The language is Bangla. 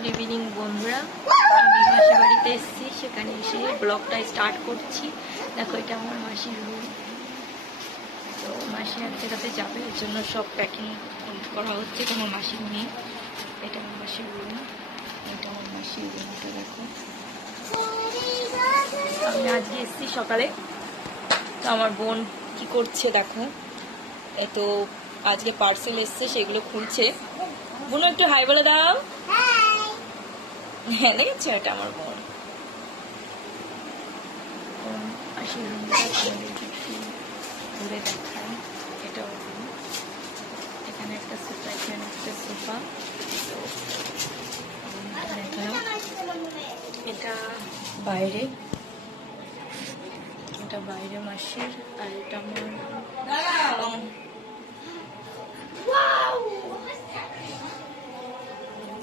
গুড ইভিনিং বন্ধুরা, আমি মাসির বাড়িতে এসেছি, সেখানে এসে ব্লগটা স্টার্ট করছি। দেখো এটা আমার মাসির রুম। তো মাসি এক জায়গাতে যাবে, এর জন্য সব প্যাকিং করা হচ্ছে। তোমার মাসির মেয়ে, এটা আমার মাসির রুম, এটা আমার মাসির রুমটা দেখো। আমি আজকে এসেছি সকালে। তো আমার বোন কি করছে দেখো, এই তো আজকে পার্সেল এসছে, সেগুলো খুলছে। বোন একটু হাই বলে দাও। হ্যাঁ দেখেছো, এটা আমার বোন। মাসির রুমটা ঘুরে দেখায়। এটা ওর রুম। এখানে একটা সোফা, এখানে একটা সোফা। এটা বাইরে, এটা বাইরে মাসির, আর এটা আমার